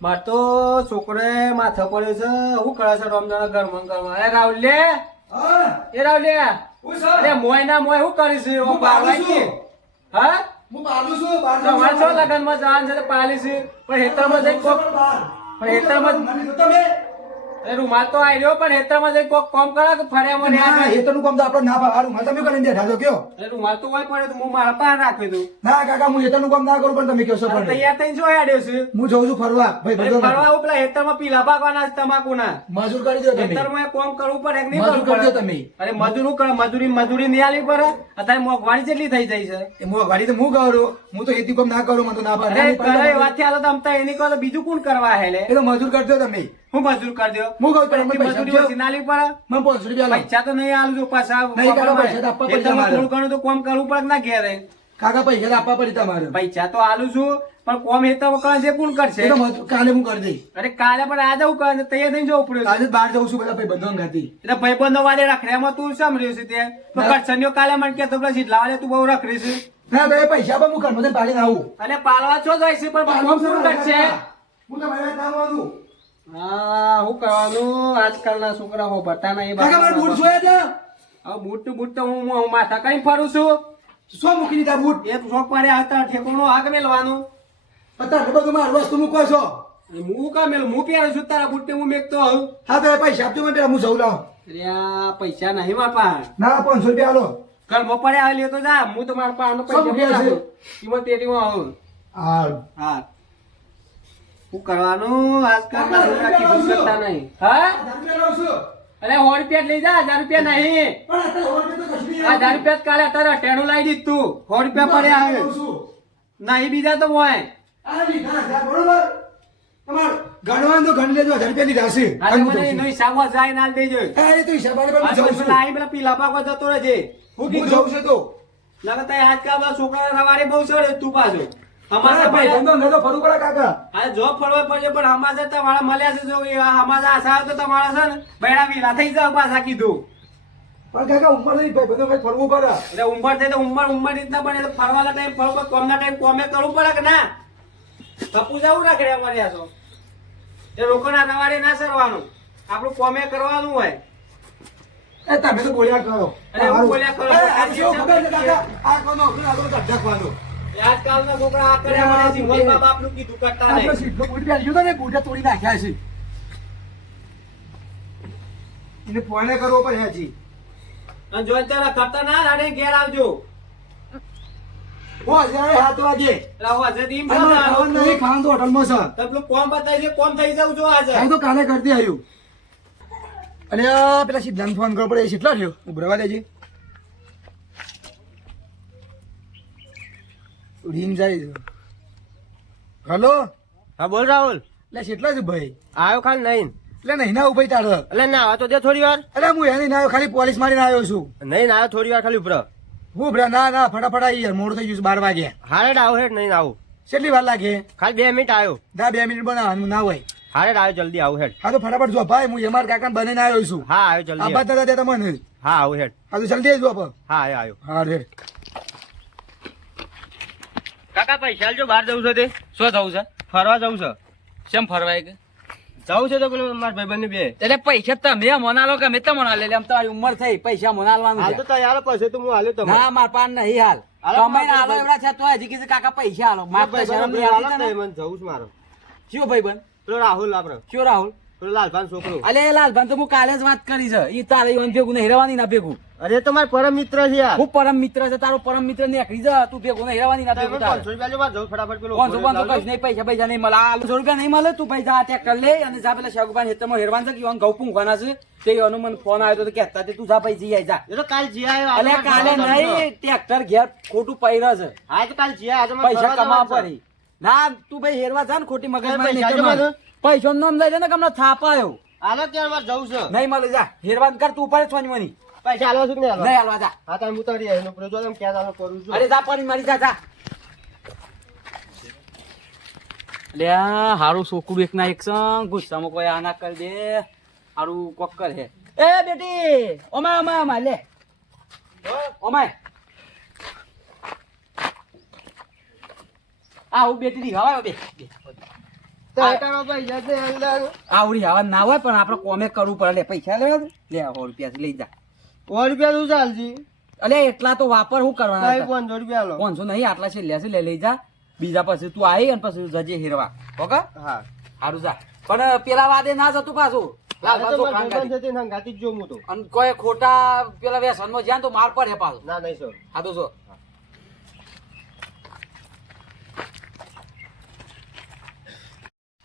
માર તો છોકરે માથે પડ્યો છે શું કરે છે રમજાન ઘરમાં અરે રાહુલ લે એ રાહુલ લે અરે મોય ના મોય શું કરીશ હું બારવાઈ છે હા હું પાલું છું બાર તમારે છો લગનમાં જવાનું છે પાલી છે પણ હેતરમાં જઈ કોક પણ હેતરમાં તમે અરે રૂમાલ તો આવી રહ્યો પણ હેતરમાં જઈ કોક કામ કરે કે ફર્યા મને ના હેતરનું કામ તો આપણે ના પાડું મારે તમે કરીને બેઠા છો કયો અરે રૂમાલ તો હોય પડે તો હું મારા પાસે રાખ્યું તું ના કાકા હું હેતરનું કામ ના કરું પણ તમે કયો છો પડે તૈયાર થઈને જો આડ્યો છે હું જઉં છું ફરવા ભાઈ બધો ફરવા આવું પેલા હેતરમાં પીલા ભાગવાના તમાકુના મજૂર કરી દો તમે ખેતરમાં કામ કરવું પડે કે નહીં મજૂર કરવું કરજો પડે? તમે અરે મજૂરી કરે મજૂરી નહીં આલી પડે અત્યારે મોંઘવારી કેટલી થઈ જાય છે એ હું ગાડી તો હું કરું હું તો હેતી કામ ના કરું મને તો ના પાડે અરે કરે વાત હાલો તો અમતા એની કહો તો બીજું કોણ કરવા હે લે એ તો મજૂર કરજો તમે હું મજૂર કરી દો હું કહું તમે મજૂરી પૈસા ઓછી ના આલી પડે મને 500 રૂપિયા લો પૈસા તો નહીં આલું છું પાછા નહીં કાકા, પૈસા તો આપવા પડે ખેતરમાં તમારે. થોડું ઘણું તો કામ કરવું પડે કે ના ઘેરે કાકા પૈસા તો આપવા પડી તમારે પૈસા તો આલું છું પણ કોમ હેતરમાં કરે છે કોણ કરશે એ તો કાલે હું કરી દઈશ અરે કાલે પણ આ જવું કરે તૈયાર થઈને જવું પડ્યું કાલે જ બહાર જઉં છું બધા ભાઈ બંધો ગાતી એટલે ભાઈબંધો વાળે રખડ્યામાં તું શમ રહ્યો છે તે તો કરશન્યો કાલે મને કે તો પેલા સીધલા વાળે તું બહુ રખડી છે ના ભાઈ પૈસા પણ હું ઘરમાં પાડીને આવું અને પાલવા છો જાય છે પણ કોમ કોણ કરશે હું તો મારા ના માંગુ હા શું કરવાનું આજકાલના છોકરા હો ભરતા નહીં કાકા મારા બૂટ જોયા હતા હવે બૂટ તો હું માથા કઈ ફરું છું શું મૂકી દીધા બૂટ એક શોખ પડ્યા હતા ઠેકોણું આગ મેલવાનું અત્યારે બધું મારું વસ્તુ મૂકો છો હું કા મેલું હું પહેરું છું તારા બૂટ હું મેકતો હોઉં હા તો પૈસા આપજો મને પેલા હું જઉં લાવ અરે આ પૈસા નહીં બાપા ના 500 રૂપિયા આલો ઘરમાં પડ્યા લે તો જા હું તો મારા પાસે શું મૂક્યા છે? પૈસા તેટીમાં આવું હા હા શું કરવાનું આજકાલ કીધું કરતા નહીં હા અરે 100 રૂપિયા લઈ જા 1000 રૂપિયા નહીં આ 1000 રૂપિયા કાલે અત્યારે ટેણું લાવી દીધું તું 100 રૂપિયા પડ્યા આવે નહીં બીજા તો હોય ગણવાનું તો ગણી લેજો 1000 રૂપિયા લીધા છે આજે મને એનો હિસાબ જાય ના દેજો એ તો હિસાબ આલે પણ હું આ જાઉં તો છું લાઈ પેલા પીલા પાકો જતો રહેજે હું હું કીધું જાઉં છું તો લગતા આજકાલ બધા છોકરા સવારે બહુ સડે તું પાછો અમારા ભાઈ ભાઈ બંધો નતો ફરવું પડે કાકા આ જોબ ફરવા પડે પણ અમારા તમારા મળ્યા છે જો અમારા આશા તો તમારા છે ને બૈડા વિલા થઈ જાવ પાછા કીધું પણ કાકા ઉંમર નહીં ભાઈ બંધો ભાઈ ફરવું પડે એટલે ઉંમર થઈ તો ઉંમર રીતના બને તો ફરવાના ટાઈમ ફરવા કોમના ટાઈમ કોમે કરવું પડે કે ના થપુ જવું રાખડે અમારે છો એ લોકોના સવારે ના સરવાનું આપણું કોમે કરવાનું હોય એ તમે તો બોલ્યા કરો અરે હું બોલ્યા કરો. આ શું ખબર છે કાકા આ કોનો આપણો ધડકવાનો આજકાલના છોકરા આ કર્યા મને સિંગલ મા બાપનું કીધું કરતા આપણે નહીં સીધો બૂટ પહેર્યો તો ને બૂટે તોડી નાખ્યા છે એને ફોને કરવો પડે હજી અને જો અત્યારે કરતા ના રાડે ઘેર આવજો ઓ જ્યારે 7 વાગે રાહુ આજે ટીમ ખાવાનું નહીં ખાવાનું તો હોટલમાં છે તબલું કોમ બતાવી છે કોમ થઈ જાવ જો આજે આ તો કાલે કરતી આવ્યું અને આ પેલા સિદ્ધાંત ફોન કરવો પડે એ કેટલા થયો ઉભરવા દેજે રીંગ જાય છે હલો હા બોલ રાહુલ એટલે કેટલા છે ભાઈ આવ્યો ખાલી નહીં એટલે નહીં ના ઉભાઈ તારો એટલે ના આવ્યો તો દે થોડી વાર અરે હું એની ના આવ્યો ખાલી પોલીસ મારીને આવ્યો છું નહીં ના આવ્યો થોડી વાર ખાલી ઉપર હું ભરા ના ના ફટાફટ આવી યાર મોડું થઈ ગયું છે 12 વાગે હારે આવો હેડ નહીં આવું કેટલી વાર લાગે ખાલી 2 મિનિટ આવ્યો 2 મિનિટ બનાવવાનું ના હોય હારે આવ્યો જલ્દી આવું હેડ હા તો ફટાફટ જો ભાઈ હું એમાર કાકા બનીને આવ્યો છું હા આવ્યો જલ્દી આબા દાદા દે તમને હા આવું હેડ હા તો જલ્દી આવી જો હા આવ્યો હા રે કાકા પૈસા જો બહાર જવું છે તે શું થવું છે ફરવા જવું છે કેમ ફરવાય કે જવું છે તો પેલું મારા ભાઈબંધ બે એટલે પૈસા તમે મનાલો કે મેં તો મના લે આમ તમારી ઉંમર થઈ પૈસા મનાલવાનું હાલ તો છે. તૈયાર પછી તો હું હાલ્યો તમે ના માર પાન નહીં હાલ હાલો, તમે મારા હાલો ભાઈ- એવડા છે તો હજી કીધું કાકા પૈસા હાલો માર તો શરમ નહીં આવતી તને? મને જવું છે મારો કયો ભાઈ બન પેલો રાહુલ આપડે કયો રાહુલ પેલો લાલભાન છોકરો અલે લાલભાન તો હું કાલે જ વાત કરી છે ઈ તારે ઈવન ભેગું નહીં રહેવાની ના ભેગું અરે તો મારો પરમ મિત્ર છે યાર હું પરમ મિત્ર છે તારો પરમ મિત્ર નીકળી જા તું ભેગું નહીં રહેવાની ના ભેગું તારે 500 રૂપિયા જો બહાર જવું ફટાફટ પેલો 500 કઈ નહીં પૈસા નહીં મળે આ 100 રૂપિયા નહીં મળે તું ભાઈ જા ત્યાં કર લે અને જા પેલા શાકભાજી હેતરમાં હેરવાન છે કે ઈવન ઘઉં પૂંખવાના છે તે એનો મને ફોન આવ્યો તો કહેતા તે તું જા ભાઈ જઈ આય જા એ તો કાલ જી આવ્યો અલે કાલે નહીં ટ્રેક્ટર ઘેર ખોટું પૈર છે હા તો કાલ જી આવ્યો પૈસા કમાવા પડી ના તું ભાઈ હેરવા જા ને ખોટી મગજ પૈસા જો મને. પૈસા નામ લઈ લે ને કમનો થાપાયો હાલો ક્યારે મારે જવું છે નહીં મળે જા હેરવાન કર તું ઉપર છોની મની પૈસા હાલવા છું કે નહીં નહીં હાલવા હાલવા જા હા તમે ઉતારી આવ્યો પેલો જો તમે ક્યાં હાલવા કરું છું અરે જા પાણી મારી જા જા લે હારું છોકરું એક ના એક સંગ ગુસ્સામાં કોઈ આના કરી દે હારું કોક કરે એ બેટી ઓમાય ઓમાય ઓમાય લે ઓમાય આ હું બેટી હવા બે તો હેટાળો પૈસા છે અંદર. આવડી આવા ના હોય પણ આપણે કોમે કરવું પડે લે પૈસા લેવા દે. લે 100 રૂપિયા લઈ જા. 100 રૂપિયા શું ચાલશે? અલે એટલા તો વાપર શું કરવાના ભાઈ હતા? 500 રૂપિયા લો. 500 નહીં આટલા છે લે છે લે લઈ જા. બીજા પછી તું આવી અને પછી જજે હીરવા ઓકે હા. સારું જા પણ પેલા વાદે ના જતું પાછું લાલ આ તો પાછું મારા ખાંગાડી. ભાઈબંધ છે તે હંગાતી જ જોઉં હું તો. અને કોઈ ખોટા પેલા વ્યસનમાં જ્યાં તો માર પડે પાછું. ના નહીં સર. હા તો જો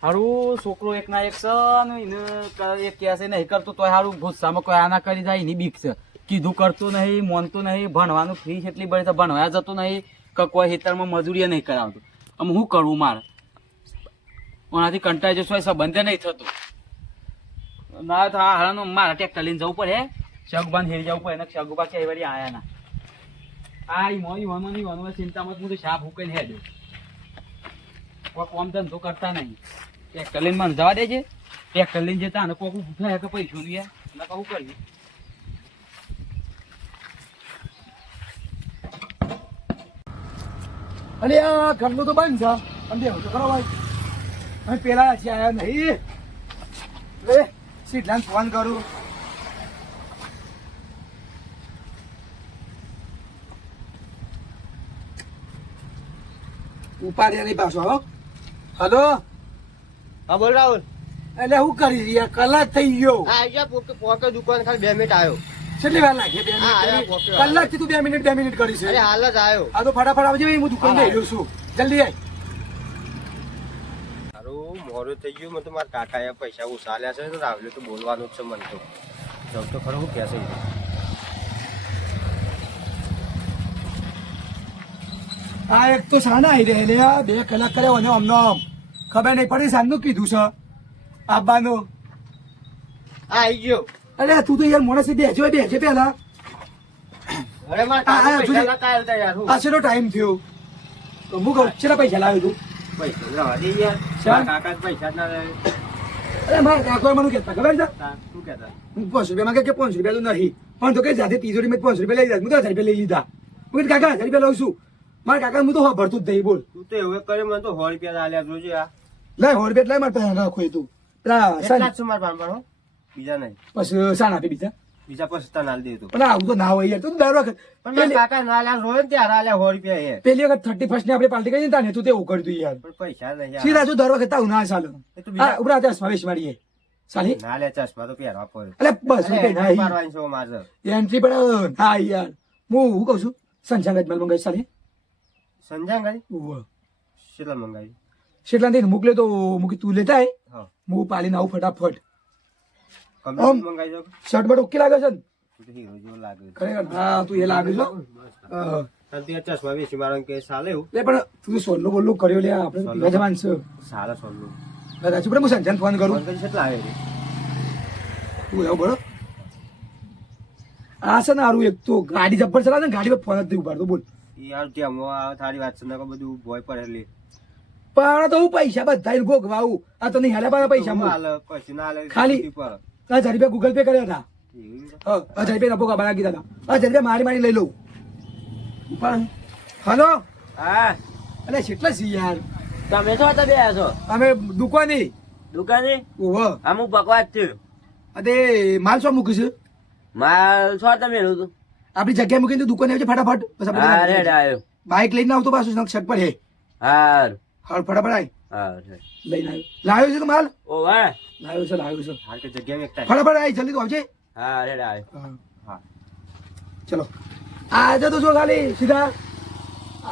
હારું છોકરો એક ના એક છે ને એને એક કહેશે નહીં કરતો તોય હારું ગુસ્સામાં કોઈ આના કરી જાય એની બીક છે. કીધું કરતું નહીં માનતું નહીં ભણવાનું ફીસ એટલી બધી તો ભણવા જતું નહીં કે કોઈ ખેતરમાં મજૂરી નહીં કરાવતું. આમ શું કરવું મારે ઓનાથી કંટાળી જશો સંબંધ નહીં થતું ના તો આ હારાનું મારા ટ્રેક્ટર લઈને જવું પડે શગબાન હેરી જવું પડે ને શગુબા કે વળી આયા ના આ ઈવાનો ચિંતામાં હું તો શાપ હુકઈને હેડ્યો કોઈ કોમ ધંધો કરતા નહીં ટ્રેક્ટર લઈને મને જવા દેજે ટ્રેક્ટર લઈને જતા અને કોક પૂછાય કે પૈસા નું યાર ના કહું કર્યું અરે આ ઘરનું તો બંધ છે અને દેવ તો ખરો ભાઈ હવે પેલા હજી આયા નહીં લે સીધલાને ફોન કરું ઉપાડ્યા નહીં પાછો હો હલો હા બોલ રાહુલ. એટલે શું કરી યાર કલાક થઈ ગયો હા આવી જા પોકે દુકાન ખાલી 2 મિનિટ આવ્યો. કેટલી વાર લાગી 2 હા, મિનિટ આયા પોકે. કલાક થી તું 2 મિનિટ કરી છે અરે હાલ જ આવ્યો. આ તો ફટાફટ આવજે હું દુકાન જઈ રહ્યો છું જલ્દી આય મારું મોડું થઈ ગયું. મને તો મારા કાકાએ પૈસા ઉછાલ્યા છે તો રાહુલે તો બોલવાનું જ છે મને તો. જવું તો ખરું શું કહેશે એ તો. આ એક તો સાના આવી રહે લે 2 કલાક કર્યો અને અમને આમ ખબર નહીં પડી સાંજનું કીધું છે આવવાનું હા આવી ગયો. અરે તું તો યાર મોણસ બેસે પેલા અરે મારા હા, કાકા પૈસા જોજે. નતા આવતા યાર. હું આ શેનો ટાઈમ થયો તો હું કહું કેટલા પૈસા લાવ્યો તું પૈસા જ રહેવા દે યાર. શા? મારા કાકા જ પૈસા જ ના લાવે. અરે મારા કાકોએ મને કહેતા ખબર છે તા શું કહેતા? હું 500 રૂપિયામાં કે 500 રૂપિયા તો નહીં પણ તો કઈ જાતે તિજોરી મેં 500 રૂપિયા લઈ જાય હું તો 1000 રૂપિયા લઈ લીધા હું કીધું કાકા 1000 રૂપિયા લઉં છું મારા કાકા હું તો હા ભરતું જ નહીં બોલ તું તો એવું કરે મને તો 100 રૂપિયા આલ્યા જોજે આ. લાય 100 રૂપિયા લાય મારા પાસે રાખો એ તું પેલા એટલા જ છે મારા ભાનભાણ હો. બીજા નહીં. પછી સાન આપે બીજા બીજા પછી તને આલી દે તો. પણ આવું તો ના હોય યાર તું દર વખત પણ મારા કાકા ના આલ્યા રોય ને ત્યારે આલ્યા 100 રૂપિયા એ. પેલી વખત 31st ની આપણે પાર્ટી કરી ને તું તેવું કર્યું તું યાર પણ પૈસા નહીં યાર. સીધા જો દર વખત આવું ના ચાલે એ તો બીજા- હા ઉભરા ત્યાં સ્માવેશ મારીએ સાલી ના લે ચશ્મા તો પહેરવા પડે. અલે બસ રૂપિયા અરે, નહીં મારવાની છે મારે. એન્ટ્રી પણ હા યાર હું કહું છું સંચાલક માલ મંગાવી સાલી સંજાંગ ગાડી ઉવ્વ. કેટલા મંગાવી? શેટલા દઈને મોકલે તો મૂકી તું લેતા આય હા. હું પાલીને આવું ફટાફટ કમ્પ્લીટ આમ. મંગાવી દો. શર્ટ બટ ઓકે લાગે છે ને તું તો હીરો જેવો લાગે છે. ખરેખર હા તું એ લાગે છો હા. તને તો યાર ચશ્મા વેચી મારવાનું કે ચાલે એવું? લે પણ તું સોલ્લો બોલ્લો કર્યો લે આપણે તો પીવા જવાનું છે સારા સોનું. કદાચ પણ હું સંજાને ફોન કરું ફોન કરી કેટલા આવે છે? તું એવું બરો આ છે ને હારું એક તો ગાડી જબ્બર ચલાવે ને ગાડી પર ફોન જ નહીં ઉપાડતો બોલ યાર ત્યાં હું આ થાળી વાત છે નકર બધું ભોય પડેલી. પણ તો હું પૈસા બધા ભોગવાવું આ તો નહીં હાલ્યા પૈસા હું હું હાલે, પછી ના હાલે, ખાલી. છૂટી પડે. 1000 રૂપિયા ગૂગલ પે કર્યા હતા એવું છે? હા 1000 રૂપિયા નફો કાપા નાખી દીધા 1000 રૂપિયા મારી મારી લઈ લઉં પણ હલો હા અરે કેટલા છીએ યાર તમે છો તો બે છો અમે દુકાની દુકાને ઓહો અમુક બકવાસ થયું અરે માલ શું મૂકીશું માલ છો તમે મેળવું તું આપણી જગ્યાએ મૂકીને તું દુકાને આવજે ફટાફટ બસ આપણે આવ્યો બાઇક લઈને આવતો પાછું શર્ટ પર હે હાર હાલ ફટાફટ આય હાર લઈને આવ્યો લાવ્યો છે તો માલ ઓ વાહ લાવ્યો છે હાલ કે જગ્યામાં એકતા ફટાફટ આય જલ્દી તો આવજે હા રેડ આવ્યો હા. હા. ચલો આજે તો જો ખાલી સીધા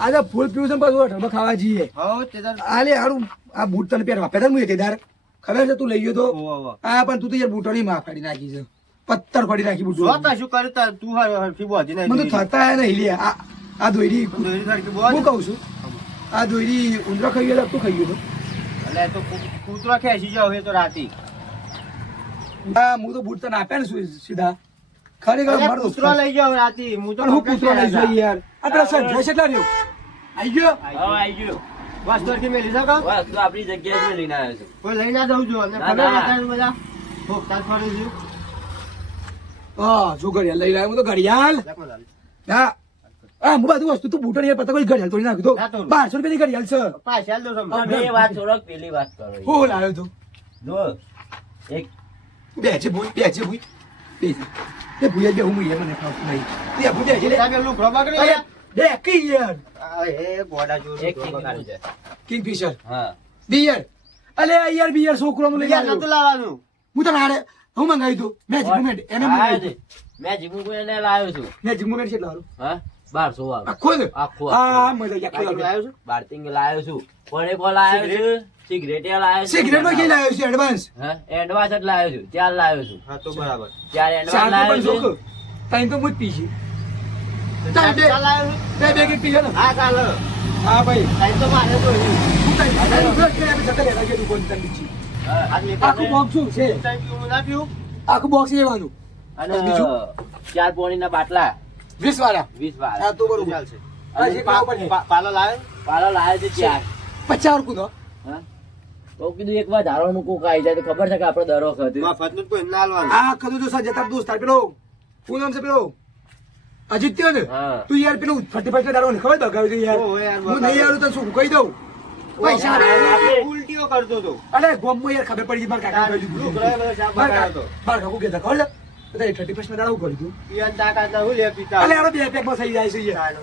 આજે ફૂલ પીવું છે ને પાછું હોટલમાં ખાવા જઈએ હો તે તાર આલે હારું આ બૂટ તને પહેરવા પહેલા હું તેદાર ખબર છે તું લઈ ગયો તો ઓવો, ઓવો. હા પણ તું તો યાર બૂટોની માં ફાડી નાખી છે પથ્થર ફાડી નાખી બૂટો જો તો શું કર્યું તાર? તું હરફી બોધી નહીં મને તો થતા હે નહીં લે આ દોયડી દોરી થડકી હું બોધ. કહું છું આ દોયડી ઊંધરો ખાઈ ગયો તું ખાઈ ગયો એટલે તો કૂતરો ખેંચી જાવ એ તો રાતી. હા હું તો બૂટ તને આપ્યા ને સીધા ખરેખર અરે મારો કૂતરો લઈ જાવ રાતી. હું તો પણ હું પકડ કૂતરો લઈ પહેર્યા જોઈ યાર આ પેલા સંજય કેટલા રહ્યો આવી ગયો હવે આવી ગયો હતા. વસ્તુથી મેલી શકો? બસ તું આપણી જગ્યાએ જ લઈને આવ્યો છું કોઈ લઈ ના જવું જો. અને ના, ખબર ના. હતા બધા ભોગતા જ ફરું છું. હા જો ઘડિયાળ લઈ લાવ્યો હું તો ઘડિયાળ લે કોણ લાવે? હા હા હું બધું વસ્તુ તું બૂટો ને પતંગ ઘડી હાલ તોડી નાખ્યું ના તો તોડું. 1200 રૂપિયાની ઘડી હાલ છે પાછા આલ દો તમે. તમે વાત છોડો પેલી વાત કરો હું લાવ્યો તું જો એક બે છે ભૂઈ બે છે ભૂઈ બે છે એ ભૂઈ બે હું મને ખાવતું નહીં તે ભૂઈ બે છે લે. તમે પેલું ભ્રો બગડી અરે ગયા? બે કી યાર આ એ ગોડા જેવું એક ભ્રો બગાડી છે. કિંગફિશર હા બિયર અલે આ યાર બિયર છોકરો મને લઈ યાર આવ્યો નતું લાવવાનું. હું તને હારે હું મંગાવી દઉં મેજિક મુમેન્ટ એને હા, મંગાવી મેં જીમુ એને લાવ્યો છું મેજિક મુમેન્ટ કેટલા હારું હા 1200 વાળું આખો ને આખું આ મજા આવી આખો લાવ્યું લાવ્યો છું? બારતિંગ લાવ્યો છું પણ એક વાર લાવ્યો છું સિગરેટ લાવ્યો છું સિગરેટ માં કે લાવ્યો છે એડવાન્સ હા એડવાન્સ જ લાવ્યો છું ચાર લાવ્યો છું હા તો બરાબર. ચાર એડવાન્સ ચાર લાવ્યો પણ છું જોખ તાઈ તો મુજ પીશી તાઈ બે ચાલ લાવ્યું છું? બે બે કે પીશે ને હા ચાલો. હા ભાઈ સાહેબ તો મારે તો નહીં. હું તાઈ તાઈ બ્રશ કરી આપી જતા રહેલા કે તું કોણ તને બીજી હા. આ લેતા આખું ને. બોક્સ શું છે હું તાઈ પીવું, ના પીવું? આખું બોક્સ લેવાનું અને બસ બીજું? ચાર પોણીના બાટલા 20 વાળા 20 વાળા હા તો બરોબર ચાલશે. હા જે પા- ખાવા પડે પા- પાલો લાવ્યો? પાલો લાવ્યો છે ચાર 50 રૂપિયા હા તો કીધું એક વાર ધારવાનું કોક આવી જાય તો ખબર છે કે આપણે દરો ખાધું મફતનું જ કોઈ ના આલવાનું. આ કદું તો સાજે તાર દોસ્ત તાર પેલો શું નામ છે પેલો અજિત્ય ને હા. તું યાર પેલું 35 દાડો ને ખબર દગાવ્યું છે યાર ઓહો યાર, હું નહીં આવ્યું તો શું કહી દઉં પૈસા આપણે ઉલટીઓ કરતો હતો. અરે ગોમમાં યાર ખબર પડી ગઈ મારા કાકા કહી દીધું લુગડા બધા સાફ બગાડતો. મારા કાકુ કહેતા ખબર છે તો 35 દાડો કર્યું તું ઈવન તાકાત ના હું લે પીતા. અલે આનો બે પેકમાં થઈ જાય છે યાર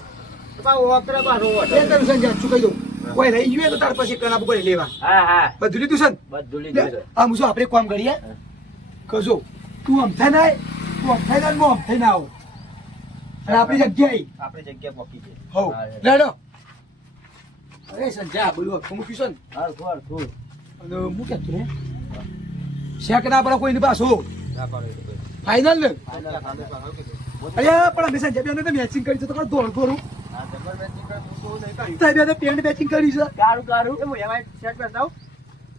પાછું વપરાય પાછું એ વટે. તને સંજા શું કહી દઉં કોઈ રહી ગયું હોય તો તાર પછી કણ આપું કરી લેવા હા હા બધું લીધું છે ને? બધું લીધું છે. આમ શું આપણે એક કામ કરીએ કજો તું આમ થાય ના તું આમ થાય ના હું આમ થાય ના આવું અને આપણી જગ્યાએ આપણે જગ્યા પોકી છે. હોવ લડો અરે સંજા બોલું હું મૂક્યું છે ને હરખું હરખું. અને હું કહેતો રે શેક ના પડે કોઈની પાછું ના પાડો એ તો કોઈ. ફાઈનલ ને ફાઇનલ ખાને પાછો કીધું. અરે પણ અમે સંજય બેન તો મેચિંગ કરી છે તો કોણ દોડ કરું હા, જબર મેચિંગ કરે તો કોઈ નહીં કર્યું. તારી બેન પેન્ટ મેચિંગ કરી છે કારું કારું એ હું એમાં શર્ટ પહેરતા આવું?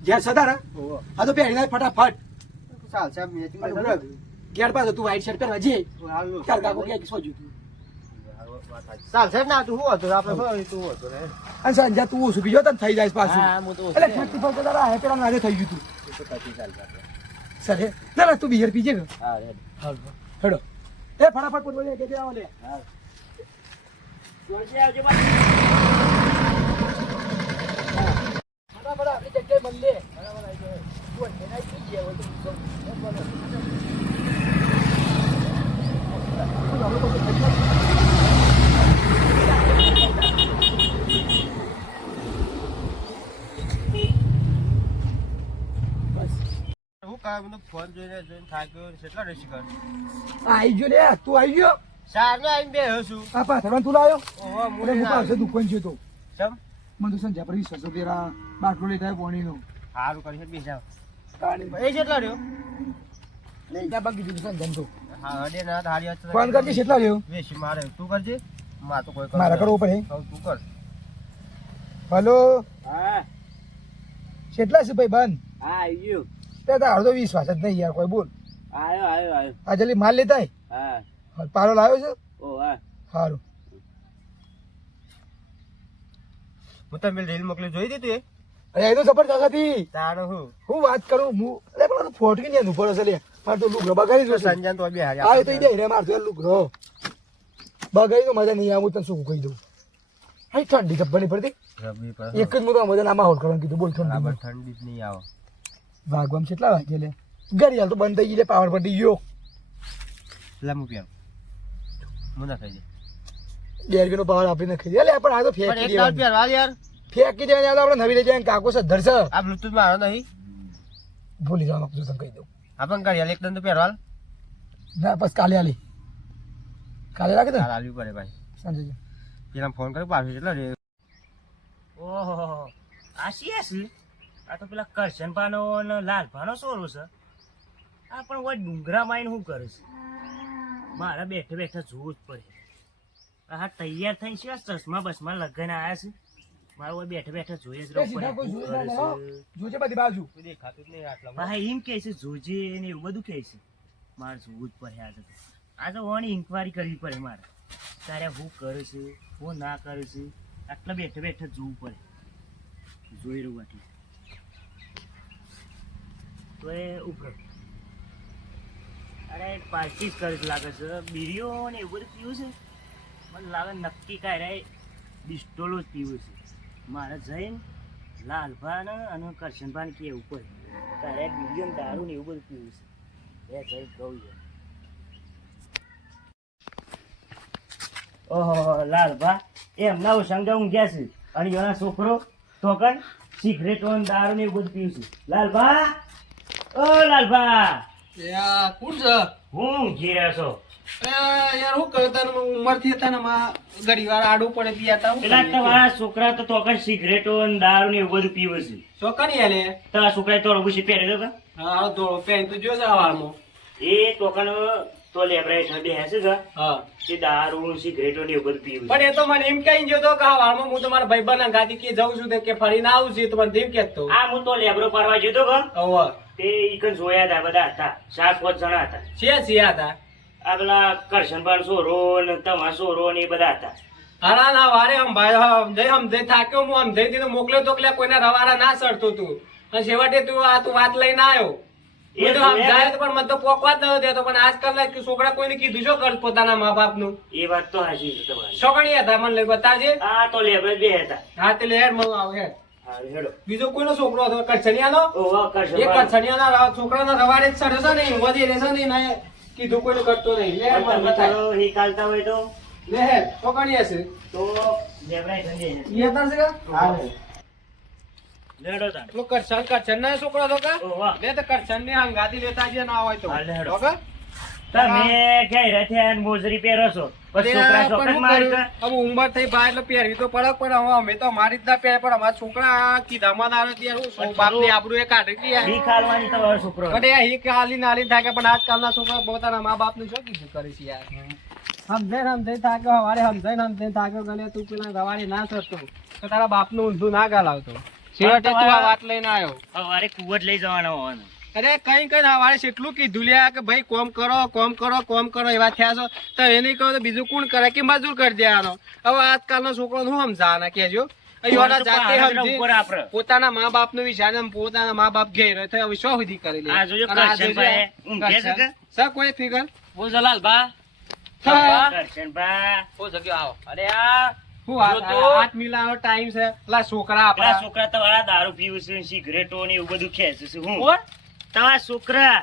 જ્યાં સદારા ઓહો. આ તો પહેરી નાખ ફટાફટ ચાલશે, આ મેચિંગ અને કરતા ઉભરો. ઘેર પાસે તું વ્હાઈટ શર્ટ પહેરવા જે આવું. હારું. તાર કાકો કે સોજ્યું તું ચાલશે ને, આ તું શું હતું? આપણે શું તું હતું ને? અને સંજા તું ઓછું બીજો તને થઈ જાય પાછું હા હું તો એટલે ફેક્ટરી પર તારા હે પેલા નારે થઈ ગયું તું તો પછી ચાલશે આપણે. સર ના ના તું બિયર પીજે કે હા રેડ. હેડો એ ફટાફટ પોત કે આવો લે હા જોડજે આવજો પાછું. ફટાફટ આપણી જગ્યાએ બંધ લે તું એના પી ગયા હોય હું કામ નો ફોન જોઈને થાક્યો કેટલા રેસી કર. આઈ ગયો લે તું આઈ ગયો સાર ને આવીને બેહ્યો છું. આ પાથરવાનું તું લાવ્યો ઓહો, અરે મોટી હું ના પાસે દુકાન છે તો ચમ? મને તો સંજા પર વિશ્વાસ હતો તેરા બાટલો લેતા આવ્યો પાણીનો હારું કરી છે, બેસી જાઓ. પાણી એ કેટલા રહ્યો? લઈ જા બાકી દીધું સંજન તો હા, અડે ના હારી વાત છે. ફોન કરજે કેટલા રહ્યો વેસી મારે તું કરજે. મારે તો કોઈ મારા કરવો પડે હવે તું કર. હલો હા કેટલા છે ભાઈ બંધ હા આવી ગયું. તે તારો તો વિશ્વાસ જ નહીં યાર કોઈ બોલ આયો આયો આયો. આ જલ્દી માલ લેતા હા આય. પાલો લાવ્યો છે ઓ હા સારું હું તમે રીલ મોકલી જોઈ દીધું એ? અરે એ તો જબરદસ્ત હતી તારો હું હું વાત કરું હું અરે પેલો ફોટકી ને ઉપર હશે લે મારે તો લુગડો બગાડી તો દો સંજાન તો બે હારી આ તો બે રે મારતો લુગડો બગાડી તો મજા નહીં આવે હું તને શું કહી દઉં હા ઠંડી જબ્બરની પડતી રમી પર એક જ મુદ્દા મજા ના હોલ કરવાનું કીધું બોલ બરાબર ઠંડી ઠંડી જ નહીં આવે. વાગવામાં કેટલા વાગે લે ઘડી હાલ તો બંધ થઈ ગઈ લે પાવર પડી ગયો લે હું પીવું. હું ના ખાઈ જાય. 2 રૂપિયાનો પાવર આપીને ખાઈ દે લે પણ આ તો પણ ફેંકી એક દાળ દેવાનું પહેરવા યાર. ફેંકી દેવાની આ તો આપણે નવી લઈ જાય કાકો સદ્ધર છે આ બ્લુટૂથ મારો નહીં. ભૂલી જવાનું આપું તને કહી દઉં આપણ કરી એક દંડ તો પહેરવા. ના બસ કાલે આલી કાલે રાખે ને હાલ આલવી પડે ભાઈ. સાંજે પેલા ફોન કર્યો પાછું કેટલા રે. ઓહો આ શિયા છે? આ તો પેલા કરશનભાનો અને લાલભાનો સોરો છે. આ પણ કોઈ ડુંગરામાં આવીને શું કરે છે? મારા બેઠે બેઠા જોવું જ પડે. આ તૈયાર થઈને શું ચશ્મા બસમાં લગાઈને આવ્યા છે? મારે કોઈ બેઠે બેઠા જોઈએ જ એ રહેવું સીધા કોઈ પડે. જોઈ ના શું જાય, કરે હો. છે? જોજે બધી બાજુ કોઈ દેખાતું જ નહીં આટલા. ભાઈ એમ કહે છે જોજે ને એવું બધું કહે છે. મારે જોવું જ પડે આજે તો. આજે ઓની ઇન્કવાયરી કરવી પડે મારે. તારે હું કરે છે હું ના કરે છે આટલા બેઠે બેઠે જોવું પડે. જોઈ રહ્યું આટલું તો એ ઉપર અરે પાર્ટી જ કરે છે લાગે છે બીડીઓ ને એવું બધું પીવું છે મને લાગે નક્કી કાંઈ રે બિસ્ટોલો જ પીવું છે. મારે જઈને લાલભાને અને કરશનભાને કેવું પડે તારે બિલિયન દારૂ ને એવું બધું પીવું છે. એ જઈ કહું છે. ઓહો લાલભા એમના ઉસંગા ઊંઘ્યા છે અને એના છોકરો તો કન સિગરેટો ને દારૂ ને એવું બધું પીવું છે. લાલભા ઓ લાલભા કોણ છે હું ઊંઘી રહ્યો છો. યાર હું કરતા ઉંમર થી હતા ને ઘડી વાર આડું પડે પીતા પેલા તમારા છોકરા તો કન સિગરેટો ને દારૂ ને એવું બધું પીવે છે. ચોકની આલે તારા છોકરાએ તો રઘુશી પહેર્યો હતો હા ધોળો પેન તો જો જવામાં એ ટોકન તો લેબરાઈ ઠંડી હશે કે હા તે દારૂ સિગરેટો ને એવું બધું પીવું પણ એ તો મને એમ કઈ ગયો તો કે વાળમાં હું તો મારા ભાઈબંધ ગાડી કે જાઉં છું કે ફરીને આવું છું તો મને એમ કહેતો આ હું તો લેબરો પારવા જતો કે હવે તે ઈકન જોયા હતા બધા હતા 7-5 જણા હતા. છે હતા આ પેલા કરશનભાઈ સોરો ને તમા સોરો ને એ બધા હતા. હારા ના વારે સમજે થાક્યો હું સમજે દીધું મોકલ્યો તો કે કોઈને રવારા ના સડતું તું અને છેવટે તું વાત લઈને આવ્યો એ એ તો સમજાય તો પણ મને તો પોકવા જ નતો દેતો પણ આજકાલ છોકરા કોઈને કીધું શું કર પોતાના મા બાપ નું એ વાત તો હાચી છે તમારી. છોકરી હતા મને લઈ બતાવજે આ તો લેબરે બે હતા. હા તે હેડ મને આવ હેડ હા હેડો. બીજો કોઈનો છોકરો હતો કરછણિયાનો ઓહો એ કરશનભાઈ કરછણિયાના છોકરાના રવાડે જ ચડે છે ને વધી રહેશે ને એને કીધું કોઈને કરતો નહીં લે મને તમે બતાય થોડો ઈ કાલતા હોય તો લે હેડ છોકરી હશે તો લેબરાઈ ઠંડી હશે. એ હતા છે હા લેડો તાણ. પેલો કરછણ ના છોકરો હતો કે ઓહો લે તો કરછણ ની હંગાતી લેતા જે ના હોય તો હા, લે હેડો. ઓકે? તમે ઘેર થયા ને મોજરી પહેરો છો પછી છોકરા પણ ચોકડ હું મારી કરું? હવે ઉંમર થઈ બહાર એટલે પહેરવી તો પડે પણ હવે અમે તો મારી જ ના પહેરે પણ અમારા છોકરા કીધામાં ના આવે ત્યારે હું બાપ ની આબરૂ એ કાઢી હતી ઈ ખાલવાની તમારો છોકરો પણ એ હિક હાલી નાલી થાય પણ આજકાલના છોકરા પોતાના મા બાપ નું શું કીધું કરે છે યાર સમજાઈ થાક્યો હવારે સમજાઈ થાક્યો ગલે તું પેલા રવાડે ના સરતો તો તારા બાપ નું ઊંધું ના ગાલાવતો છેવટે તું આ વાત લઈને આવ્યો સવારે કુવત લઈ જવાનો હોવાનો. અરે કઈ હવારે કેટલું કીધું લ્યા કે ભાઈ કોમ કરો એવા થયા છો તો એને કહો તો બીજું કોણ કરે કે મજૂર કરી દેવાનો. હવે આજકાલનો છોકરો શું સમજાવાના કેજો અહીંયાના જાતે સમજી ઉપર આપડે. પોતાના મા બાપ નું વિચાર ને પોતાના મા બાપ ઘેર તો હવે શું સુધી કરી લે આ જોજો કરશનભાઈ ઊંઘે છે કે? સર કોઈ ફિગર બોલ જલાલ બા કરશનભાઈ ઓ જગ્યો આવો અરે આ હું જો તો- હાથ મિલાવાનો ટાઈમ છે પેલા છોકરા પેલા આપણા છોકરા તમારા દારૂ પીવું છે સિગરેટો ને એવું બધું ખેંચે છે. હું કોણ? તમારા છોકરા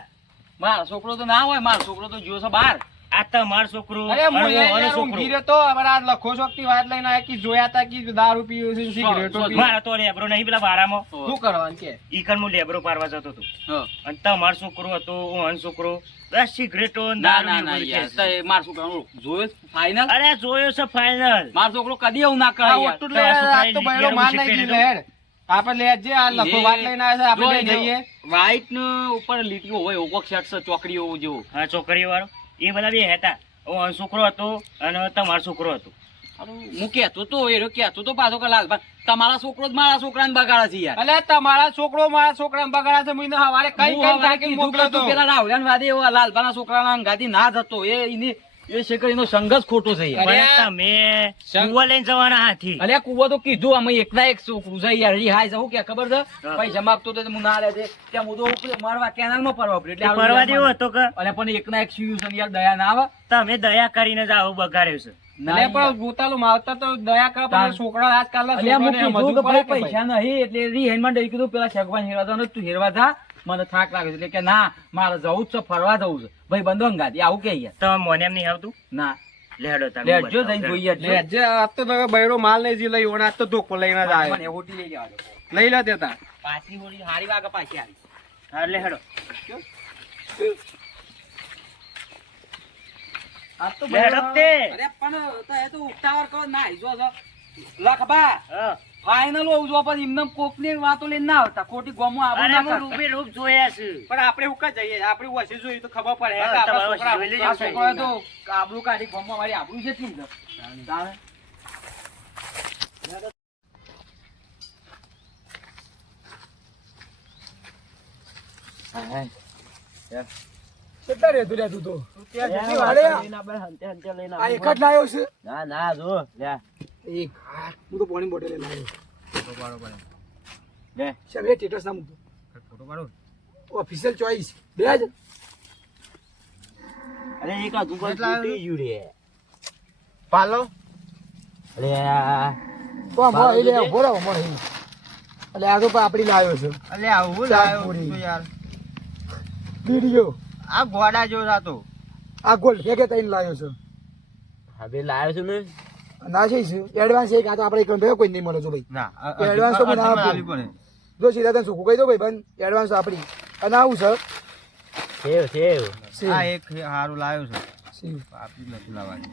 મારો છોકરો તો ના હોય મારો છોકરો તો ગયો છે બહાર આ તમારો છોકરો અરે હું અને યાર મારો ઊંઘી છોકરો. રહ્યો તો હવે આ લખો શોખથી વાત લઈને આવ્યા કે જોયા તા કે દારૂ પીવું છે સિગરેટો પીવું. મારા તો લેબરો નહીં પેલા બારામાં શું કરવાનું કે ઈકન હું લેબરો પારવા જતો હતો હા. અને તમારો છોકરો હતો હું છોકરો બસ સિગરેટો ને ના દારૂ ના ને ના એવું બધું યાર ખેંચે છે. તો મારો છોકરો જોયો ફાઈનલ અરે જોયો છે ફાઇનલ. મારો છોકરો કદી એવું ના કરે આ યાર. ઓટું લઈને આ તો બૈરો માર નાખી લે હેડ. આપણે લેજે આ લખો વાત લઈને આવ્યા છે આપણે બે જઈએ વ્હાઈટ ને ઉપર લીટીઓ હોય ઓકો શર્ટ છે ચોકડીઓ જેવો હા છોકરીઓ વાળો એ બધા બે હતા. હું છોકરો હતો અને તમારો છોકરો હતો. હું કેતો તો એ કેતો તો પાછો કે લાલભાઈ તમારા છોકરો જ મારા છોકરાને બગાડે છે યાર અલે તમારા છોકરો મારા છોકરાને બગાડે છે મને હવારે કઈ હું કઈ હવારે થાકી કીધું મોકલ્યો કે તું તો પેલા રાહુલિયાને વાદે એવો લાલભાના છોકરાના અંગાથી ના જતો એ શેકર એનો સંઘર્ષ ખોટો છે યાર અરે પણ આ- તમે કુવા લઈને જવાના હાથી. અલ્યા કુવો તો કીધું અમે એકના એક છોકરું છે યાર રિહાય છે હું કે ખબર છે હા. પૈસા માંગતો તો હું ના લે છે ત્યાં હું તો ઉપર મારવા કેનાલમાં પરવા પડ્યો એટલે એ પરવા જેવો હતો કે અલ્યા પણ એકના એક સિયુશન યાર દયા ના આવે તમે દયા કરીને જ આવું બગાડ્યો છે. ના અલે યાર. પણ ગોતાલું માવતર તો દયા કરે પણ છોકરા આજકાલના અલ્યા હું છોકરાને કીધું સમજવું કે પડે ભાઈ કે પૈસા નહીં એટલે રિહાઈનમાં ડઈ કીધું પેલા શેખભાઈ હેરવા જવાનું તું હેરવા જા મને થાક લાગે છે એટલે કે ના મારે જવું જ છે ફરવા જવું છે ભાઈ બંધો અંગાતી આવું કે યાર તમે મને એમ નહીં આવતું ના લેડો તમે લેટ જો બતાવો. જઈને જોઈએ લે જે આ તો તમે બૈરો માલ નહીં જી લઈ ઓના તો ધોકો લઈને જ આવ્યો મને હોટી લઈ જવા દો લઈ લે દેતા પાછી હોડી હારી વાગે પાછી આવી હા લેડો. આ તો લેડો તે. અરે પણ તો એ તો ઉતાવળ કરો ના જો લખબા હા. ફાઇનલ હોવું જો પણ એમને કોકની વાતો લઈને ના આવતા ખોટી ગોમો આવું અરે ના હું કરતા. રૂબે રૂપ જોયા છે. પણ આપણે હું કઈ જઈએ આપણે વસી જોઈએ તો ખબર પડે હા, કે આપણા તમારે છોકરા વસી જોઈ આ લેજો. છોકરો છોકરો તો આબરૂ કાઢી ગોમમાં મારી આબરૂ છે કેમ છે તાણે. કેટલા રહેતું લે તું તો કેટલી વાળે આ એક જ લાયો છે ના ના જો લે એક હું તો પાણી બોટલ લઈને આવ્યો લે સાહેબ એ સ્ટેટસ ના મૂકતો ફોટો પાડો. ઓફિશિયલ ચોઈસ બે જ અરે એક આ દુકાન તૂટી ગયું રે. પાલો અરે આ તો આમ હોય એટલે ઉભો રહો, ઉભો રહો. એટલે આ તો પાપડી લાવ્યો છે અલે આવું ચાલ લાવ્યો પૂરી. તું યાર બીડીઓ આ ગોડા જેવો થતો આ ગોલ્ડ ફેંકે તઈને લાવ્યો છે. હવે લાવ્યો છું ને ના છે એડવાન્સ એક આ તો આપણે એક થયો કોઈ નહીં મળે જો ભાઈ. ના એડવાન્સ તો મને અડધી આપો. આલવી પડે. જો સીધા તને સુખું કહી દો ભાઈ બંધ એડવાન્સ આપણી. અને આવું છે સેવ સેવ સેવ. આ એક સારું લાવ્યો છે સેવ. આપી નથી લાવવાની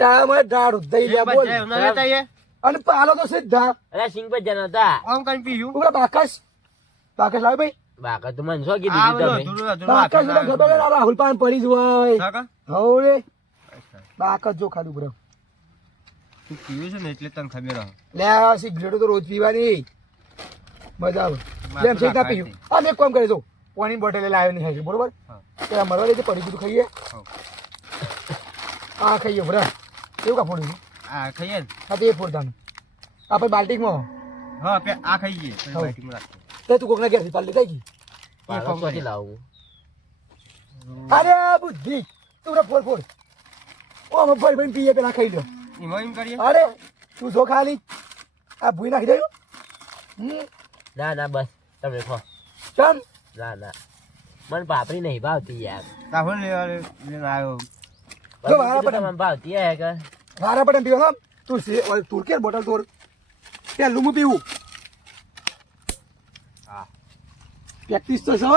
તારા મને દાળ દઈ લે બોલ. બચ્ચા એવું ના લેતા એ અને પાલો તો સીધા અરે સિંગ પર જના હતા આમ કઈ પીયું ઉગડા બાકસ બાકસ લાવ ભાઈ. બાકા તો મને શું આ કીધું બધું તમે અધૂરું અધૂરું બાકસ આપી એટલે ખબર લાવ્યો છે, રાહુલ પાન પડી જ હોય. છું. કાકા? હવે બાકસ જો ખાધું બરો. તું પીવું છે ને એટલે તને ખબર હશે. લે આ સિગરેટો તો રોજ પીવાની મજા આવે. લે એમ છે ના પીયું. આ મેં એક કામ કરે જો પાણીની બોટલ લાવ્યો નહીં હજી બરોબર. હા. પેલા મરવા દે પડી બધું ખાઈએ. હા. આ ખાઈએ બરા એવું કા ફોડ્યું આ ખાઈએ ને હા તે ફોડતાનું આપણે બાલ્ટીમાં હા આ ખાઈએ પછી હા. બાટીમાં રાખીએ. તે તું કોકના ઘેરથી પાલી થઈ ગઈ. પાલો ક્યાંથી લાવું અરે આ બુદ્ધિ તું રે ફોડ ફોડ ઓ મફળ બન પીએ પેલા ખાઈ લ્યો. એમાં એમ કરીએ અરે તું જો ખાલી આ ભૂઈ નાખી દઉં. ના ના બસ તમે ખો ચમ ના ના મને પાપડી નહીં ભાવતી યાર રાહુલ લઈને આવ્યો જો મારા તમને પણ ભાવતી હે કે મારા પણ પીવો ને તું તું કે બોટલ તોડ ત્યાં લૂમું પીવું. હા પ્રેક્ટિસ તો છો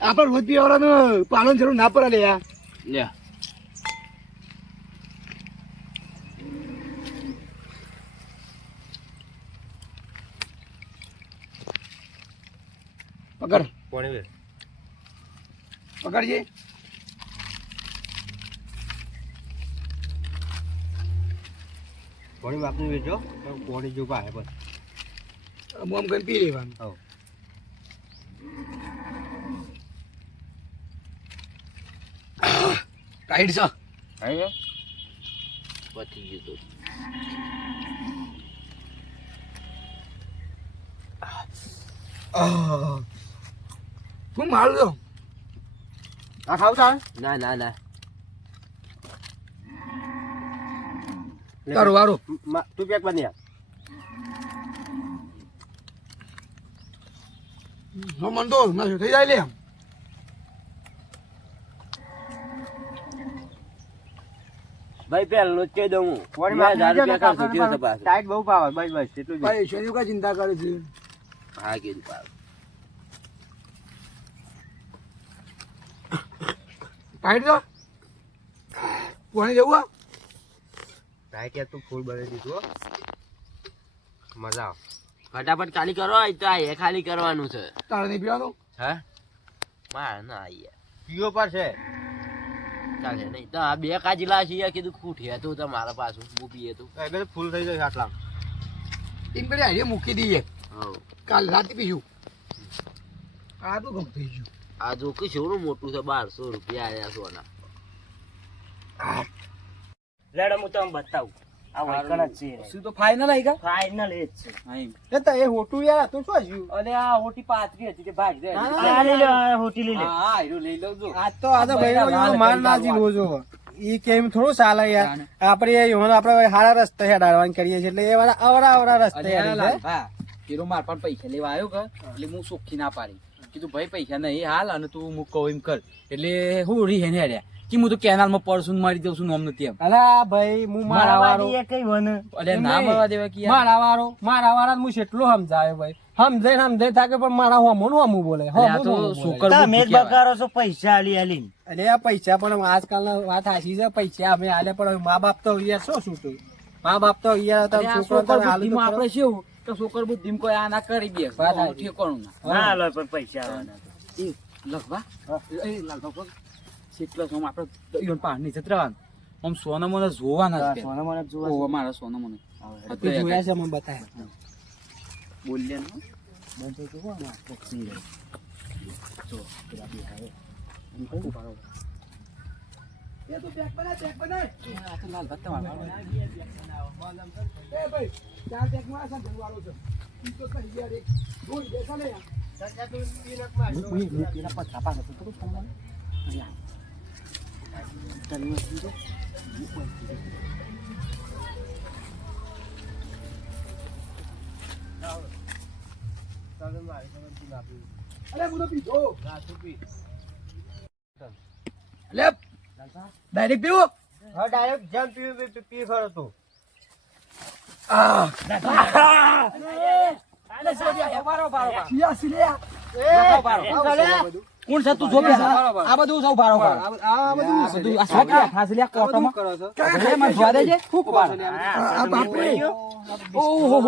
આપણે રોજ પીવાનું પાલન જરૂર ના પડે લે યાર. લે પકડ કોણી વેર પકડજે. કોણી બાપનું વેચો તો કોણી જો પાહે બસ મોમ કરીને પી લેવાનું. હવ ટાઈટ છે. આયો પતી ગયું તો તું મારું દો આ ખાવ તાર ના ના ના તારું વારું. તું પેક બની મન તો નશો થઈ જાય લે. ભાઈ પેલો જ કહી દઉં હું કોણી 1000 રૂપિયા ખર્ચ થયો છે પાછો. ટાઈટ બહુ પાવે બસ બસ એટલું જ ભાઈ શેની કા ચિંતા કરે છે. હા કીધું પાછો. ટાઈટ તો કોને જવું આ? ટાઈટ યાર તું ફૂલ બનાવી દીધું હો. મજા આવે ફટાફટ ખાલી કરો આ તો આ એ ખાલી કરવાનું છે તારે નહીં પીવાનું. હે મારે ના આઈએ પીવો પર છે ચાલે નહીં તો આ બે કાજલા છે કીધું ખૂટી હતું તો મારા પાછું હું પીએ તું એ બધું ફૂલ થઈ જાય આટલા એમ કરી આજે મૂકી દઈએ હવ કાલ રાતે પીશું. આ તો ગમ થઈ ગયું. આ જો કે છોડું મોટું છે 1200 રૂપિયા આયા સોના લેડો હું તમને બતાવું આ વૈકણ જ છે શું તો ફાઇનલ આવી ગયા? ફાઇનલ એ જ છે એ તો એ હોટું યાર હતું શું હજુ? અને આ હોટી પાતરી હતી તે ભાગ દે ના, ના, આ લઈ લે આ હોટી લઈ લે હા હીરો લઈ લઉં છું આ તો ભાઈ માર ના જીવો જો ઈ કેમ થોડું ચાલે યાર આપણે આપણે હારા રસ્તે હેડાડવાની કરીએ છીએ એટલે એ વાળા અવરા રસ્તે હેડે છે. હીરો માર પણ પૈસા લેવા આવ્યો કે એટલે હું સોખી ના પાડી કીધું ભાઈ પૈસા નહીં હાલ અને તું હું કહું એમ કર એટલે હું રી હેને હેડ્યા કે હું તો કેનાલ માં પડશું મારી દઉં છું નોમ નથી એમ અલા ભાઈ હું મારા વાળો મારા કઈ વન અરે ના મળવા દેવા કે યાર મારા વાળા હું કેટલું સમજાવે ભાઈ સમજાય થાકે પણ મારા હોમું બોલે અરે આ તો છોકર તમે જ બગાડો છો પૈસા આલી આલી અરે આ પૈસા પણ આજકાલના વાત હાચી છે પૈસા અમે આલે પણ મા બાપ તો યાર શું છૂટું મા બાપ તો યાર છોકરો આપડે શું તો છોકર બુદ્ધિ કોઈ આ ના કરી દે વાત સાચી. ઠેકોણું ના ના લો પણ પૈસા આવવાના એ લખવા એ લાલભાઈ કેટલા સોમ આપણે ઈવન પાર નીચે રહેવાનું આમ સોના મને જોવાના જ સોના મને જોવા ઓહો મારા સોના મને જોયા છે અમે બતાવ્યા બોલ્યા ને બંધ થઈ ગયું ને બોક્સિંગ જો પેલા બી આવે એમ કહ્યું બરાબર એ તો પેક બનાય. આ તો લાલભાઈ તમારા એ ભાઈ ચાર પેકમાં આ સાંજનું વાળું છે. ઈ તો કરી યાર એક જોઈ દેખા ને યાર. પેલા પત્તા પાસે તો થોડું અરે હું તો પીધો લે ડાયરેક્ટ પીવો હા ડાયરેક્ટ જેમ પી ખરો તું કોણ છે તું જો બે આ બધું સૌ ભારો ભારો આ બધું આ છોકરા ખાસ લ્યા કોટમાં કરો છો અરે મને જોવા દેજે આ બાપરે ઓહો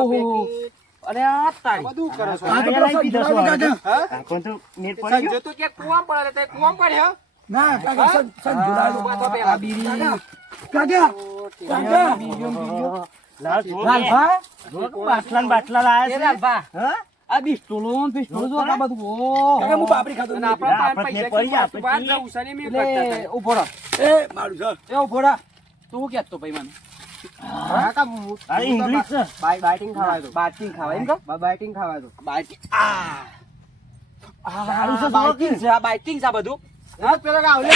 અરે આ તારી બધું કરો છો આ તો પેલો સંજોલાનો કાકા પણ તો નેટ પડી ગયો સંજો તો કે કુવા પડે તે કુવા પડ્યો ના કાકા સંજોલાનો આ બીડી કાકા કાકા લાલ જો લાલભા બાટલા ને બાટલા લાયા એ છે લાલભા હા આ પિસ્તોલો જો આ બધું ઓ કાકા હું બાપરી ખાતો અને નથી. આપણા આપણે પાસે પૈસા પૈસા પડી, બહાર જવું શનિ મેં કરતા એટલે હતા. ઉભો રહો એ મારું છે એ ઉભો રહો તું શું કહેતો ભાઈ મને કાકા આ ઇંગ્લિશ છે બાઇટિંગ ખાવા દો બાટિંગ ખાવા એમ કહો બાઇટિંગ ખાવા દો બાટિંગ સારું છે બાટિંગ છે આ બાટિંગ છે આ બધું હા પેલો રાહુલે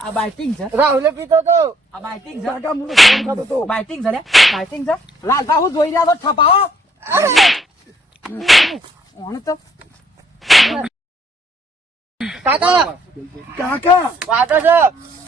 આ બાટિંગ છે રાહુલે પીતો તો આ બાટિંગ છે કાકા હું તો ફોન ખાતો તો બાઇટિંગ છે લે બાઇટિંગ છે લાલભા હું જોઈ રહ્યા તો છપાવો ઓને તો કાકા કાકા વાતો છે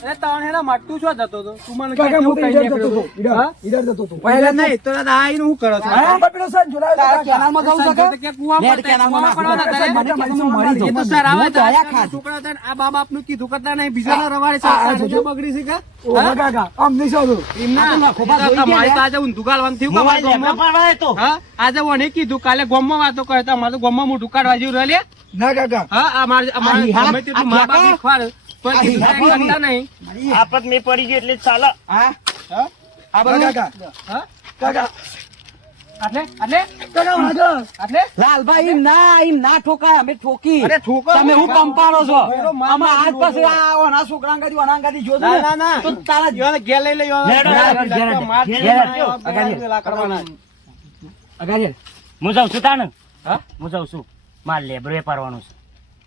અરે તણ હેના માટું શું જતો તો તું મને કાકા હું તો કઈ ઈડર જતો નીકળ્યો હતો હા? ઈડર જતો હતો પહેલા નહીં તો આઈને શું કરો છો હા પણ પેલો સંજોલાનો તારા કાકા કેનાલમાં જવું સંજો છે તો કે કુવામાં નેટ પડતા, કેનાલમાં કુવામાં પડવાના નાખો. તારે. મને કીધું હું મરી એ તો જાઉં. સર આવે હું તો આયા આજકાલના ખાધું. છોકરા હતા ને આ બા બાપનું કીધું કરતા નહીં બીજાના રવાડે આ ચાલતા જોજો. નહીં, બગડી છે કે ઓહો કાકા આમ નહીં સારું એમના આ તો લાખો બા જોઈ તમારે ગયા તો આજે ઊંધું ગાળવાનું થયું કે મોબાઈલ અમારા લેપટોપ ગામમાં? પર વાય તો હા આજે મને કીધું કાલે ગામમાં વાતો કરે તો અમારે તો ગામમાં મોઢું કાઢવા જેવું રહે લે. ના કાકા હા અમારે આ હિહાબ, ગમે તેટલું આ મા બાપ ઠેકા? ખવાડે તો આ કીધું હિહાબ કાંઈ કરતા નહીં. આપત મેં પડી ગયો એટલે ચાલે હા હા? આ બધું કાકા હા? કાકા આટલે આટલે કાકા વાગા આટલે લાલભાઈ એમ ના ઠોકાય અમે ઠોકી અરે ઠોકો તમે હું કંપારો છો એનો માર અમે આજ મારી પછી રોજો. આ ઓના છોકરા ગાડી ઓના ગાડી જોજો ના ને, ના ના તો તારા યોને ઘેર લઈ લે યોને. લેડો, લેડો, ઘેર લેડો, માર ઘેર ખાઈ લેડો. ના, અગાડી. પેલા કરવાના. અગાડી હું જાઉં છું તાને હા? હું જાઉં છું માર લેબર વેપારવાનું છે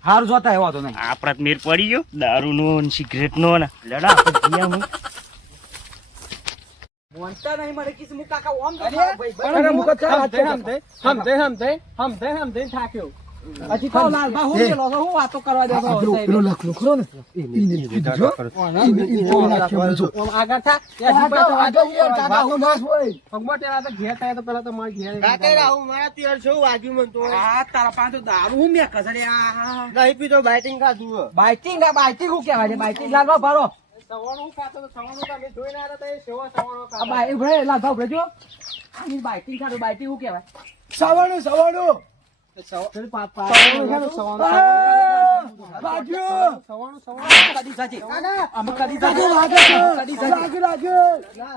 હારું જોતા એવો તો નહીં આપણા મેર પડી ગયો દારૂ નો સિગરેટ નો ને લડા આપણે જીયા હું બોલતા નહીં મને કિસ મુ કાકા ઓમ તો અરે, ખાવ ભાઈ પણ અરે, હું મુકત ચાલ, હમતે, હમતે, હમતે થાક્યો. હજી કહો લાલભા હું પેલો છો, હું વાતો કરવા દેતો પેલો લખલો ખરો ને ઈને પીધો ઈને નાખ્યો જો આમ આગળ થા. એ હજી કાકા પાછો વાગા યાર વાતો કાકા હું બસ હોય પગમાં ટેલા તો ઘેર થાય તો પેલા તો મારે ઘેર કાકા રાહુ મારા તિયર છો વાગ્યું મન તો આ તારા પાસે તો દારૂ હું મેં કસરે આ નહીં પીતો બાઇટિંગ ખાધું બાઇટિંગ હું કહેવાય છે બાઇટિંગ લાલભા ભારો સવારનું ખાતો તો સવારનું તો અમે જોઈને આવ્યા હતા, એ સેવા સવારનો આ ખાતો. બાઈ ઉભરે લાલભા ઉભરે જો આની બાઇટિંગ ખાધું બાઇટિંગ હું કહેવાય સવાણું સવાણું પેલું સવારનું છે ને, સવારનું. વાગ્યું સવારનું. કદી સાચી અમે કદી કાકા સાચી વાગે કદી છે સાચી લાગે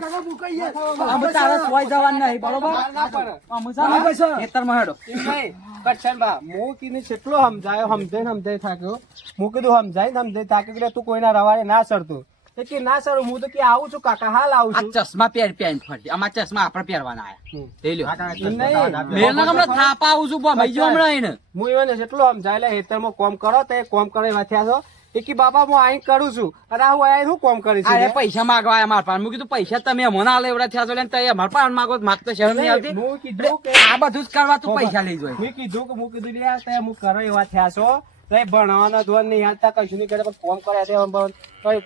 કાકા મુકાઈએ અમે તારા સોય જવાનું નહીં બરોબર ના પડે. અમે વાગે છે. ખેતરમાં હેડો એમ નહીં. કરશનબા, હું કીધું કેટલો સમજાયો, સમજાઈને થાક્યો. હું કીધું સમજાઈને થાક્યો કે તું કોઈના રવાડે ના સરતો. એ કે ના સરું, હું તો કે આવું છું કાકા, હાલ આવું આ છું. ચશ્મા પહેરી ફરતી આમાં ચશ્મા આપણે પહેરવાના આયા લઈ લ્યો એમ નહીં. મેલના હમણાં થાપા આવું છું ભાઈ જો હમણાં આઈને હું એને જેટલો સમજાય હેતરમાં કોમ કરો તો એ કોમ કરે એવા થયા છો. એ કે બાપા હું અહીં કરું છું અને આ હું અહીં શું કોમ કરીશ? અરે પૈસા માંગવા આયા મારા પાસે મેં કીધું પૈસા તમે મને આલે એવડા થયા છો એટલે તમે અમારા પાસે માંગો તો માગતો શરમ નહીં આવતી હું કીધું કે આ બધું જ કરવા તું પૈસા લઈ જોઈ મેં કીધું લે આ તે હું કરો એવા થયા છો તો એ ભણવાનો ધોન નહીં હાલતા કશું નહીં કરે પણ કોમ કરે તે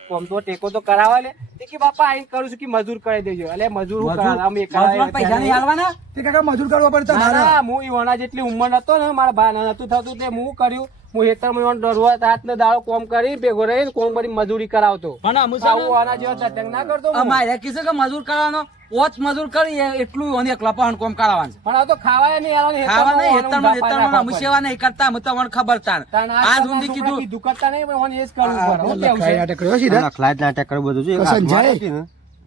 કોમ તો ટેકો તો કરાવવા લે. તે કે બાપા અહીં કરું છું કે મજૂર કરી દેજો. એટલે મજૂર હું કરાવે? આમ એક મજૂર પૈસા નહીં હાલવાના તે કાકા મજૂર કરવા પડતા ના, મારા ના, હું ઈવાના જેટલી ઉંમર નતો ને મારા બા નતું થતું તે હું કર્યું. હું હેતરમાં ડરવા રાત ને દાડો કોમ કરી ભેગો રહી કોમ કરી મજૂરી કરાવતો. પણ અમુ છે આવું આના જેવો ચટક ના કરતો હું. અમારે કીધું કે મજૂર કરવાનો ઓછ મજૂર કરી એટલું અને એકલા પણ કોમ કરાવવાનું છે પણ આ તો ખાવાય નહીં આવવાનું. ખાવા નહીં હેતરમાં હેતરમાં અમે સેવા નહીં કરતા અમે તમને ખબર તાણ તાણ આજ આજકાલના સુધી છોકરા કીધું કરતા નહીં પણ મને એ જ કરવું પડે. હું કેવું છે? નાટક કર્યો સીધા લખલાય નાટક કરે બધું છે સંજય.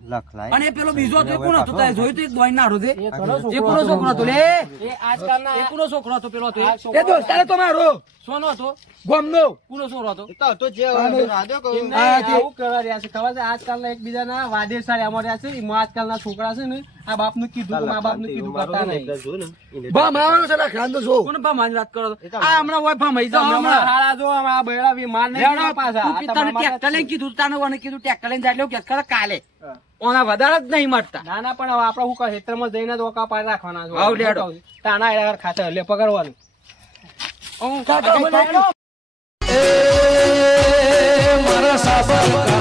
લખલાય અને એ પેલો બીજો હતો એ કોણ હતો તે જોયું તું એક દોઈ નારો તે એ ખરો એ કોનો છોકરો હતો લે એ આજકાલના એ કોનો છોકરો હતો પેલો હતો આ એ? છોકરો- એ દોસ્તારે તો મારો સોનો હતો ગોમનો કોનો છોકરો હતો તો જે રાધો કહું એમ નહીં, આવું કરવા રહ્યા છે ખબર છે આજકાલના એકબીજાના વાદેસા રહ્યા છે. એમાં આજકાલના છોકરા છે ને આ બાપનું કીધું મા બાપનું કીધું કરતા નહીં. બા મારવાનો છે લખરાન તો જો કોને ભમાવાની વાત કરો છો? આ હમણાં હોય ભમાઈ જાવ હમણાં હમણાં. હારા જો આ બૈરા વિમાન નહીં લેવડો, કીધા પાછા. તું આ કીધું તમારા તને માટે ટ્રેક્ટર લઈને કીધું તાને ઓને કીધું ટ્રેક્ટર લઈને જાય એટલે કે કાલે ઓના વધારે જ નહીં મળતા. ના ના પણ હવે આપણે શું કહે ક્ષેત્રમાં જઈને જ ઓકા પાડ રાખવાના છે. આવ લેડો. તાના એના ખાતે લે પકડવાનું. કાકા મને મારા સાબર